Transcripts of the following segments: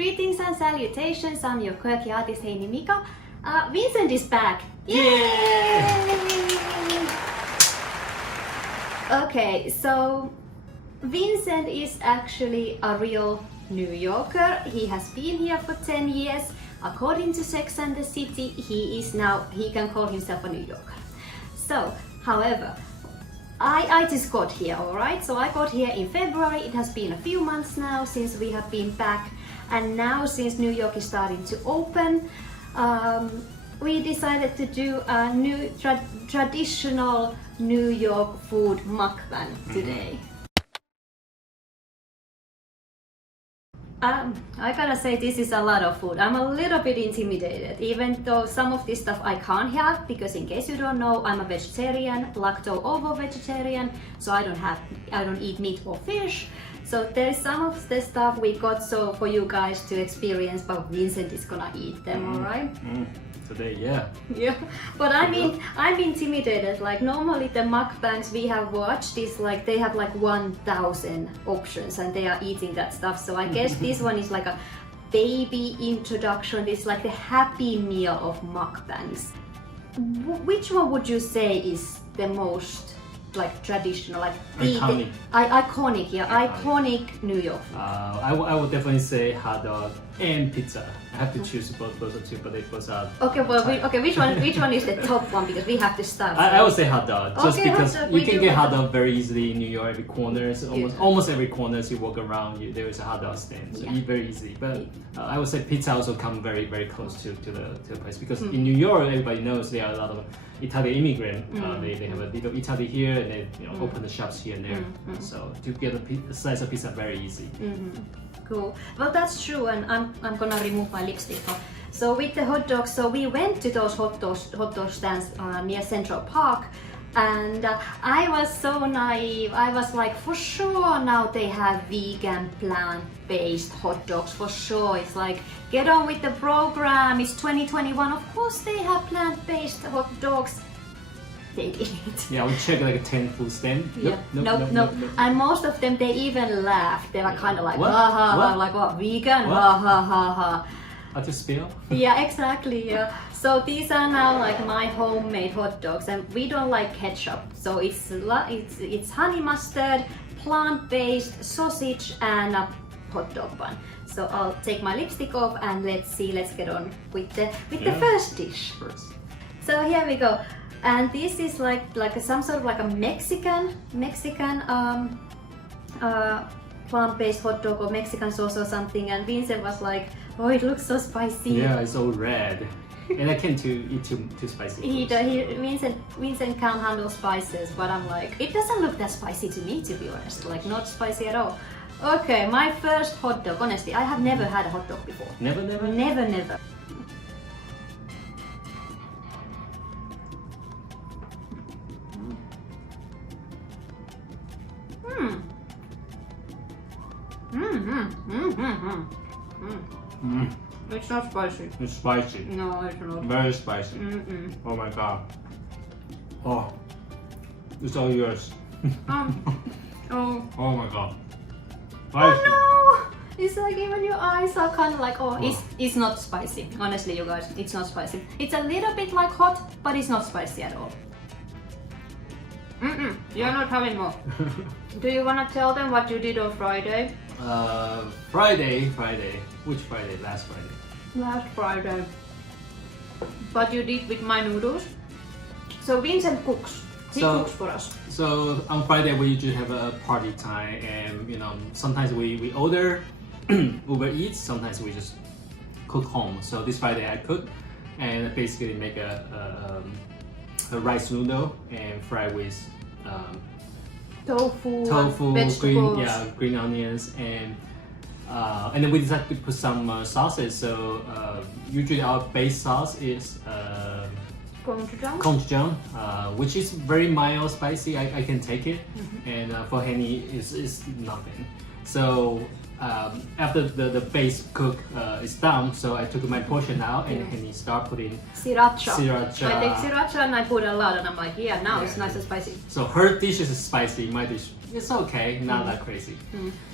Greetings and salutations, I'm your quirky artist Heini Mika. Vincent is back! Yay! Okay, so Vincent is actually a real New Yorker. He has been here for 10 years. According to Sex and the City, he can call himself a New Yorker. So, however, I just got here, alright? So I got here in February. It has been a few months now since we have been back. And now since New York is starting to open, we decided to do a new traditional New York food mukbang today. I gotta say, this is a lot of food. I'm a little bit intimidated, even though some of this stuff I can't have, because in case you don't know, I'm a vegetarian, lacto-ovo vegetarian, so I don't eat meat or fish. So there's some of the stuff we got so for you guys to experience, but Vincent is gonna eat them, alright? Today, yeah. Yeah, but I'm intimidated. Like normally the mukbangs we have watched is like they have like 1,000 options and they are eating that stuff. So I guess this one is like a baby introduction. It's like the happy meal of mukbangs. Which one would you say is the most like traditional, like iconic New York food? I would definitely say hot dog and pizza. I have to choose both the two, but they both are. Okay, well, which one is the top one? Because we have to start. I would say hot dog, just Okay, because hot dog, you can get hot dog very easily in New York. Every corners, almost every corners you walk around, there is a hot dog stand, so eat very easily. But I would say pizza also come very close to the place, because in New York everybody knows there are a lot of Italian immigrants. They have a little Italy here, and they open the shops here and there. So to get a slice of pizza very easy. Cool. Well, that's true, and I'm gonna remove my lipstick. So with the hot dogs, so we went to those hot dog stands near Central Park, and I was so naive. I was like, for sure now they have vegan, plant-based hot dogs. For sure, it's like get on with the program. It's 2021. Of course they have plant-based hot dogs. They didn't. Yeah, we checked like a 10 food stand. Nope. And most of them, they even laughed. They were kind of like, ha ha ha, like what, vegan? Ha ha ha ha. How to spell? Yeah, exactly. Yeah. So these are now like my homemade hot dogs, and we don't like ketchup. So it's honey mustard, plant-based sausage, and a hot dog bun. So I'll take my lipstick off and let's get on with the first dish. So here we go. And this is like some sort of like a Mexican plant-based hot dog or Mexican sauce or something. And Vincent was like, "Oh, it looks so spicy." Yeah, it's all red, and I can't eat too spicy. Vincent can't handle spices, but I'm like, it doesn't look that spicy to me, to be honest. Like not spicy at all. Okay, my first hot dog. Honestly, I have never had a hot dog before. Never. Never. It's not spicy. It's spicy. No, it's not. Very spicy. Oh my god. Oh, it's all yours. Oh my god. Oh no! It's like even your eyes are kind of like, it's not spicy. Honestly, you guys, it's not spicy. It's a little bit like hot, but it's not spicy at all. You're not having more. Do you want to tell them what you did on Friday? Friday. Which Friday? Last Friday. Last Friday. But you did with my noodles. So Vincent cooks. He cooks for us. So on Friday we usually have a party time, and sometimes we order Uber Eats. Sometimes we just cook home. So this Friday I cook and basically make a rice noodle and fry with tofu, vegetables. green onions, and then we decided to put some sauces. So usually our base sauce is gochujang, which is very mild spicy. I can take it, and for Henny is nothing. So after the base cook is done, so I took my portion out and Henny start putting sriracha. I take sriracha and I put a lot, and I'm like, now it's nice and spicy. So her dish is spicy, my dish it's okay, not that crazy.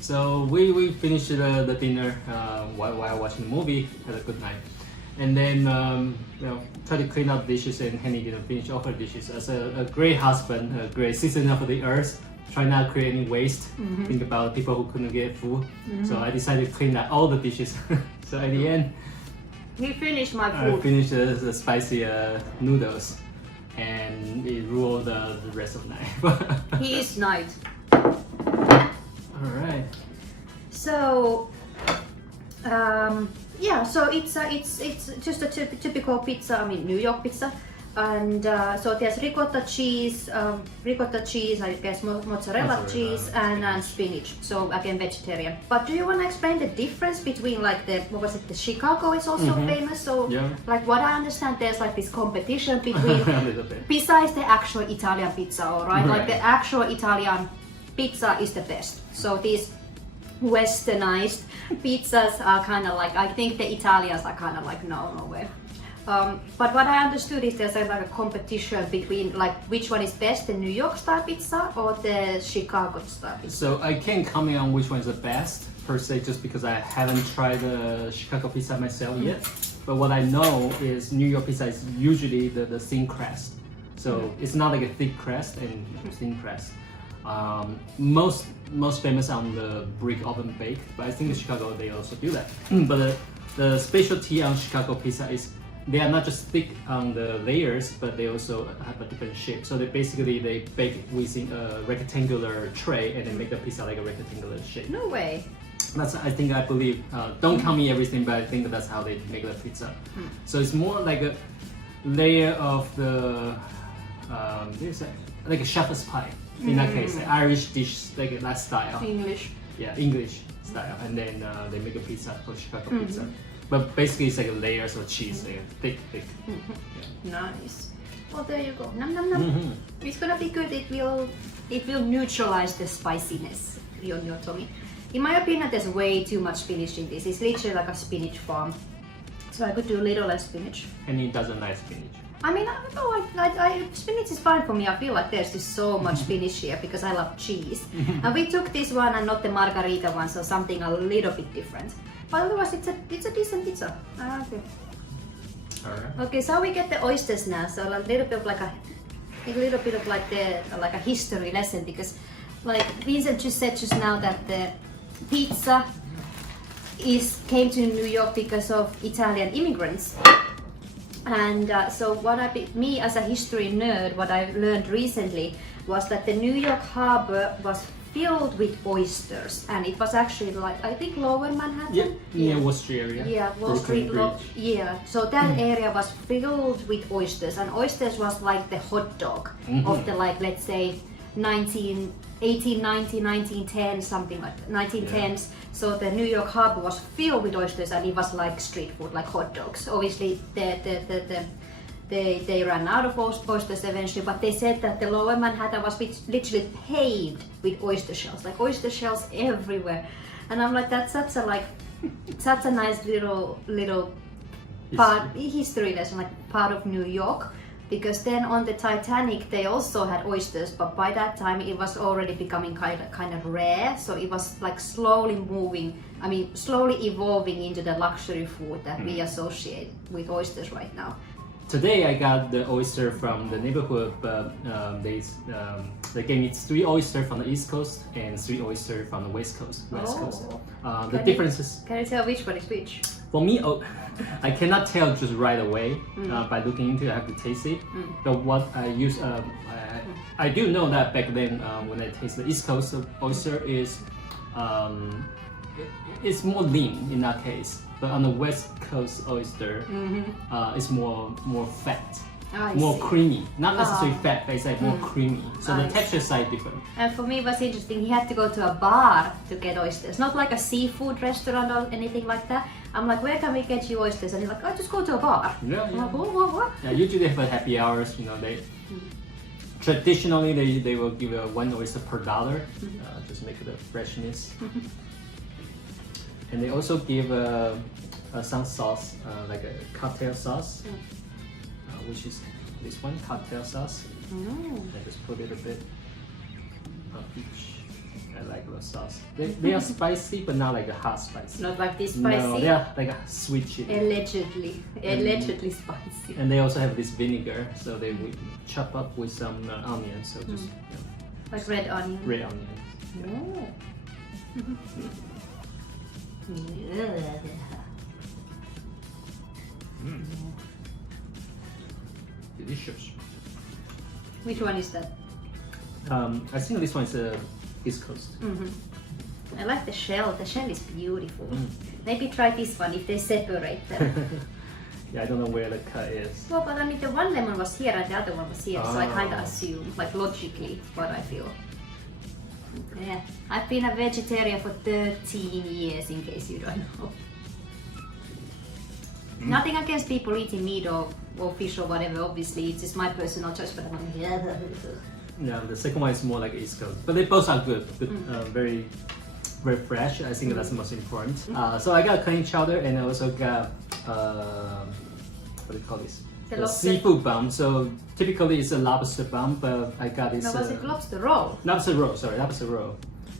So we finished the dinner while watching the movie, had a good night. And then try to clean up dishes, and Henny didn't finish all her dishes. As a great husband, a great citizen of the earth, try not to create any waste. Think about people who couldn't get food. So I decided to clean up all the dishes. So at the end, he finished my food. I finished the spicy noodles, and it ruled the rest of the night. He is nice. All right. So yeah, so it's just a typical pizza. I mean, New York pizza, and so there's ricotta cheese, I guess mozzarella cheese, and spinach. So again, vegetarian. But do you want to explain the difference between like the Chicago is also famous? So like what I understand, there's like this competition between besides the actual Italian pizza, all right? Like the actual Italian pizza is the best. So these westernized pizzas are kind of like, I think the Italians are kind of like no way. But what I understood is there's like a competition between like which one is best, the New York style pizza or the Chicago style pizza. So I can't comment on which one is the best per se, just because I haven't tried the Chicago pizza myself yet. But what I know is New York pizza is usually the thin crust. So it's not like a thick crust and thin crust. Most famous on the brick oven baked, but I think in Chicago they also do that. But the specialty on Chicago pizza is they are not just thick on the layers, but they also have a different shape. So they bake within a rectangular tray, and they make the pizza like a rectangular shape. No way. That's I believe. Don't tell me everything, but I think that's how they make the pizza. So it's more like a layer of the like a shepherd's pie. In that case, the Irish dish, like that style. English. Yeah, English style, and then they make a pizza for Chicago pizza. But basically, it's like layers of cheese, like thick. Yeah. Nice. Well, there you go. Nom nom nom. It's gonna be good. It will neutralize the spiciness on your tummy. In my opinion, there's way too much spinach in this. It's literally like a spinach farm. So I could do a little less spinach. And he doesn't like spinach. I mean, I don't know, spinach is fine for me. I feel like there's just so much spinach here because I love cheese. And we took this one and not the margarita one, so something a little bit different. But otherwise, it's a decent pizza. Okay. Alright. Okay, so we get the oysters now. So a little bit of like a history lesson, because like Vincent just said just now that the pizza came to New York because of Italian immigrants. And so me as a history nerd, what I learned recently was that the New York harbor was filled with oysters, and it was actually like, I think, lower Manhattan. Yeah, Wall Street area. Yeah, Wall Street. Yeah, so that area was filled with oysters, and oysters was like the hot dog of the, like, let's say 1890, 1910, something like that, 1910s. So the New York harbor was filled with oysters, and it was like street food, like hot dogs. Obviously, they ran out of oysters eventually, but they said that the lower Manhattan was literally paved with oyster shells, like oyster shells everywhere. And I'm like, that's such a nice little history lesson, like part of New York. Because then on the Titanic they also had oysters, but by that time it was already becoming kind of rare, so it was like slowly evolving into the luxury food that we associate with oysters right now. Today I got the oyster from the neighborhood, but they gave me 3 oysters from the East Coast and 3 oysters from the West Coast. The difference is... Can you tell which one is which? For me, I cannot tell just right away by looking into it. I have to taste it. But what I use, I do know that back then when I taste the East Coast oyster is, it's more lean in that case. But on the West Coast oyster, it's more fat, more creamy. Not necessarily fat, but it's like more creamy. So the texture side different. And for me, it was interesting. He had to go to a bar to get oysters, not like a seafood restaurant or anything like that. I'm like, where can we get you oysters? And he's like, oh, just go to a bar. Yeah. I'm like, what? Yeah, usually they have happy hours. You know, traditionally they will give 1 oyster per $1, just make it the freshness. And they also give some sauce, like a cocktail sauce, which is this one, cocktail sauce. I just put a little bit of each. I like those sauce. They are spicy, but not like a hot spicy. Not like this spicy. No, they are like a sweet chili. Allegedly spicy. And they also have this vinegar, so they would chop up with some onions, so just like red onion. Red onions. Delicious. Which one is that? I think this one is East Coast. I like the shell. The shell is beautiful. Maybe try this one if they separate them. Yeah, I don't know where the cut is. Well, but I mean, the one lemon was here and the other one was here, so I kind of assume, like logically, what I feel. Yeah, I've been a vegetarian for 13 years, in case you don't know. Nothing against people eating meat or fish or whatever, obviously, it's just my personal choice, but I'm like, Yeah, the second one is more like East Coast, but they both are good, very fresh. I think that's the most important. So I got clam chowder and I also got what do you call this? The seafood bun. So typically it's a lobster bun, but I got this. No, was it lobster roll? Lobster roll, sorry, lobster roll.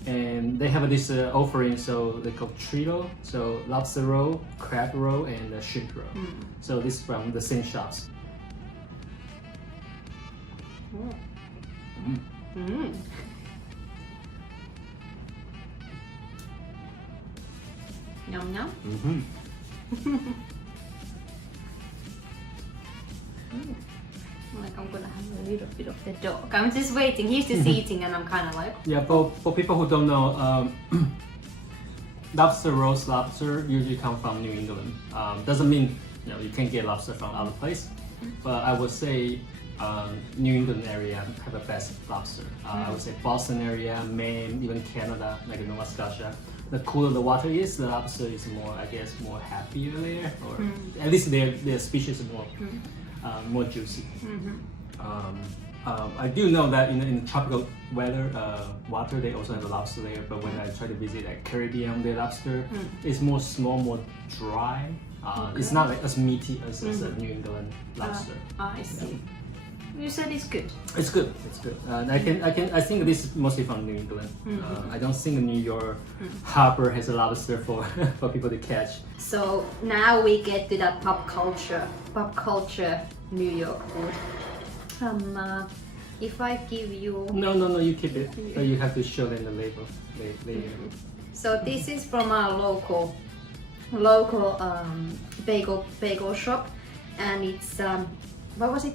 And they have this offering, so they call trio. So lobster roll, crab roll, and shrimp roll. So this is from the same shops. Yum yum. Like I'm gonna have a little bit of the dog. I'm just waiting. He's just eating, and I'm kind of like. Yeah, for people who don't know, lobster roast lobster usually come from New England. Doesn't mean you can't get lobster from other place, but I would say New England area have the best lobster. I would say Boston area, Maine, even Canada, like Nova Scotia. The cooler the water is, the lobster is more, I guess, more happier there, or at least their species are more juicy. I do know that in the tropical weather, water, they also have a lobster there. But when I try to visit like Caribbean, the lobster is more small, more dry. It's not like as meaty as a New England lobster. I see. You said it's good. It's good. It's good. I think this is mostly from New England. I don't think New York harbor has a lobster for people to catch. So now we get to that pop culture New York food. If I give you... No, you keep it. You have to show them the label later. So this is from our local bagel shop, and it's what was it?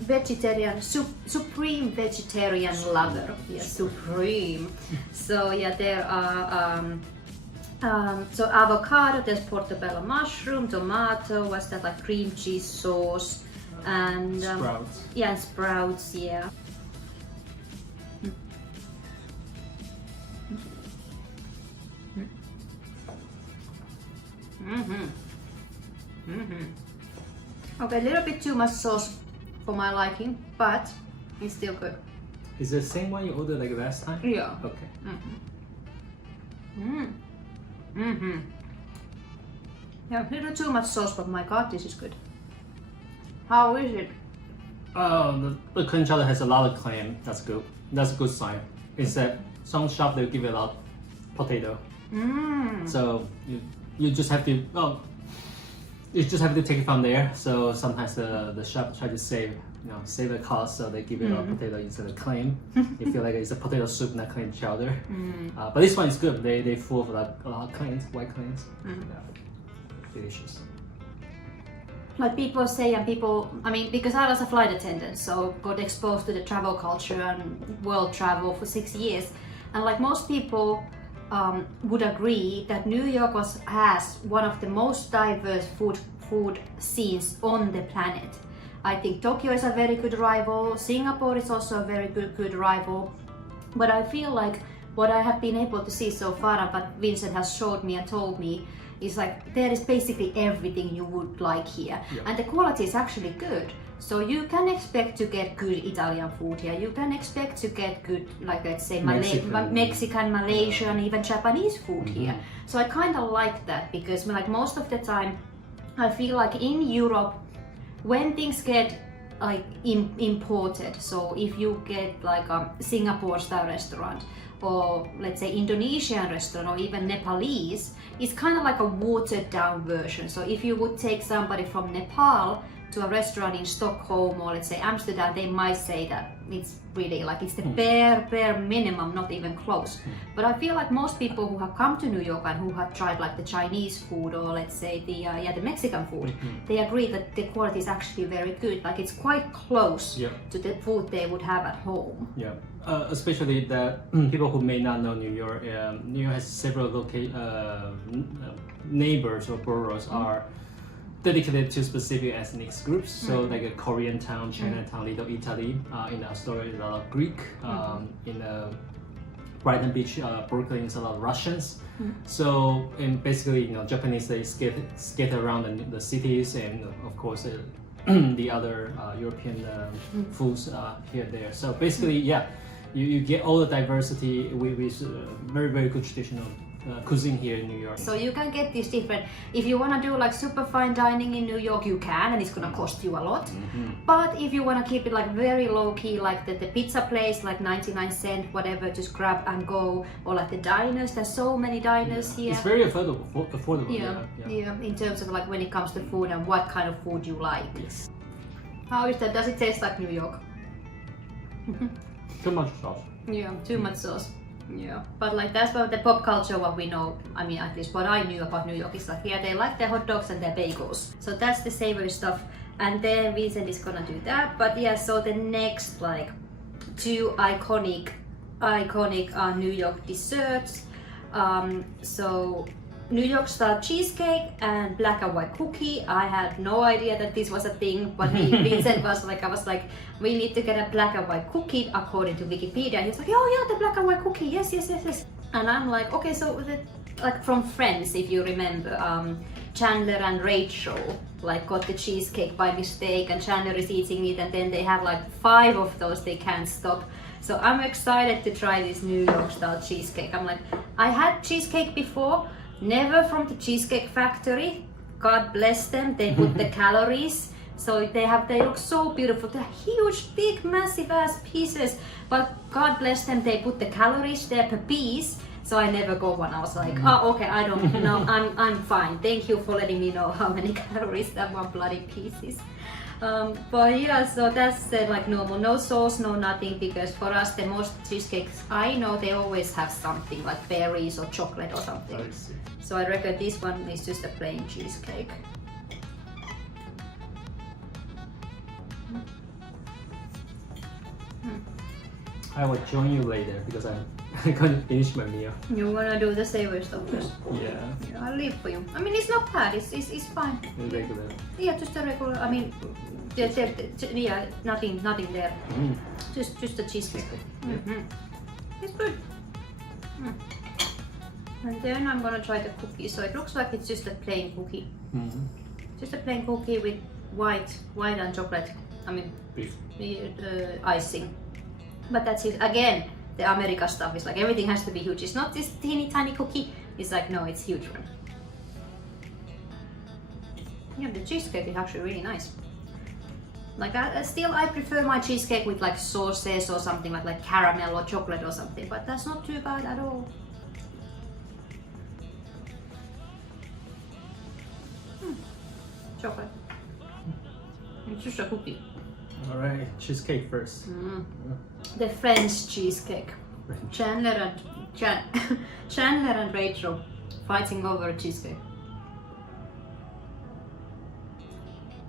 Vegetarian supreme vegetarian lover. Yeah, supreme. So yeah, there are so avocado, there's portobello mushroom, tomato, what's that, like cream cheese sauce, and sprouts. Yeah, and sprouts. Yeah. Okay, a little bit too much sauce for my liking, but it's still good. Is it the same one you ordered like last time? Yeah. Okay. Yeah, a little too much sauce, but my god, this is good. How is it? The clam chowder has a lot of clam. That's good. That's a good sign. Instead, some shop they'll give you a lot of potato. So you just have to take it from there. So sometimes the shop try to save the cost, so they give you a potato instead of clam. You feel like it's a potato soup, not clam chowder. But this one is good. They full of like a lot of clams, white clams. Delicious. Like people say, and I mean, because I was a flight attendant, so got exposed to the travel culture and world travel for 6 years, and like most people would agree that New York has one of the most diverse food scenes on the planet. I think Tokyo is a very good rival, Singapore is also a very good rival, but I feel like what I have been able to see so far, and what Vincent has showed me and told me, is like there is basically everything you would like here, and the quality is actually good. So you can expect to get good Italian food here. You can expect to get good, like let's say Mexican, Malaysian, even Japanese food here. So I kind of like that, because like most of the time, I feel like in Europe, when things get like imported, so if you get like a Singapore style restaurant or let's say Indonesian restaurant or even Nepalese, it's kind of like a watered down version. So if you would take somebody from Nepal to a restaurant in Stockholm or let's say Amsterdam, they might say that it's really like it's the bare minimum, not even close. But I feel like most people who have come to New York and who have tried like the Chinese food or let's say the Mexican food, they agree that the quality is actually very good. Like it's quite close to the food they would have at home. Yeah, especially that people who may not know New York. New York has several neighbors or boroughs are dedicated to specific ethnic groups. So like a Korean town, Chinatown, Little Italy. In Astoria, a lot of Greek. In Brighton Beach, Brooklyn, is a lot of Russians. So and basically, Japanese they scatter around the cities, and of course the other European foods here and there. So basically, you get all the diversity with very good traditional cuisine here in New York. So you can get this different. If you want to do like super fine dining in New York, you can, and it's gonna cost you a lot. But if you want to keep it like very low key, like the pizza place, like 99¢, whatever, just grab and go, or like the diners. There's so many diners here. It's very affordable. Yeah. In terms of like when it comes to food and what kind of food you like. Yes. How is that? Does it taste like New York? Too much sauce. Yeah, too much sauce. Yeah, but like that's about the pop culture what we know. I mean, at least what I knew about New York is like, they like their hot dogs and their bagels. So that's the savory stuff. And then Vincent is gonna do that. But yeah, so the next like two iconic New York desserts. So New York style cheesecake and black and white cookie. I had no idea that this was a thing, but Vincent was like, I was like, we need to get a black and white cookie according to Wikipedia. And he's like, oh yeah, the black and white cookie, yes. And I'm like, okay, so like from Friends, if you remember, Chandler and Rachel like got the cheesecake by mistake, and Chandler is eating it, and then they have like 5 of those, they can't stop. So I'm excited to try this New York style cheesecake. I'm like, I had cheesecake before. Never from the Cheesecake Factory. God bless them. They put the calories. So they look so beautiful. They're huge, big, massive ass pieces. But God bless them, they put the calories there per piece. So I never got one. I was like, oh, okay, I don't know. I'm fine. Thank you for letting me know how many calories that one bloody piece is. But yeah, so that's like normal, no sauce, no nothing, because for us the most cheesecakes I know, they always have something like berries or chocolate or something. I see. So I reckon this one is just a plain cheesecake. I will join you later because I'm gonna finish my meal. You wanna do the savory stuff first? Yeah. I'll leave for you. I mean, it's not bad. It's fine. Regular. Yeah, just a regular. I mean, yeah, nothing there. Just a cheesecake. It's good. And then I'm gonna try the cookie. So it looks like it's just a plain cookie. Just a plain cookie with white and chocolate. I mean, icing. But that's it. Again, the America stuff is like everything has to be huge. It's not this teeny tiny cookie. It's like, no, it's huge one. Yeah, the cheesecake is actually really nice. Like still I prefer my cheesecake with like sauces or something like caramel or chocolate or something, but that's not too bad at all. Chocolate. It's just a cookie. Alright, cheesecake first. The French cheesecake. Chandler and Rachel fighting over a cheesecake.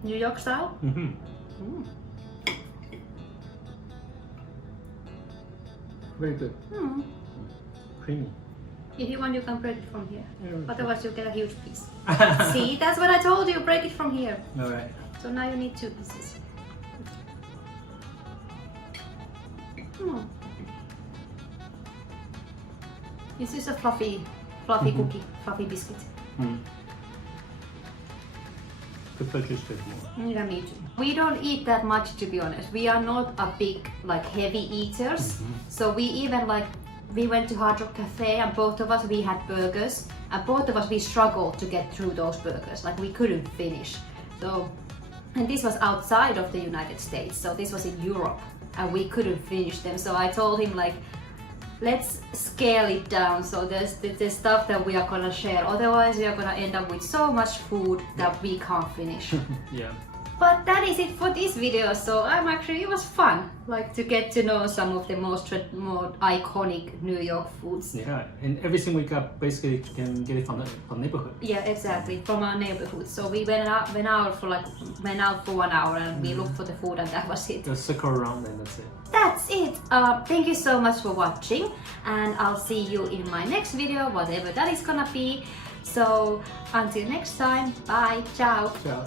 New York style? Very good. Creamy. If you want, you can break it from here. Otherwise, you'll get a huge piece. See, that's what I told you. Break it from here. Alright. So now you need 2 pieces. This is a fluffy cookie, fluffy biscuit. Prefer cheesecake more. Yeah, me too. We don't eat that much, to be honest. We are not a big like heavy eaters. So we even like we went to Hard Rock Cafe and both of us we had burgers, and both of us we struggled to get through those burgers. Like we couldn't finish. So, and this was outside of the United States. So this was in Europe, and we couldn't finish them. So I told him like, let's scale it down. So there's stuff that we are gonna share. Otherwise, we are gonna end up with so much food that we can't finish. Yeah. But that is it for this video. So it was fun, like to get to know some of the more iconic New York foods. Yeah, and everything we got basically can get it from the neighborhood. Yeah, exactly, from our neighborhood. So we went out for 1 hour and we looked for the food, and that was it. Just circle around and that's it. That's it. Thank you so much for watching, and I'll see you in my next video, whatever that is gonna be. So until next time, bye, ciao. Ciao.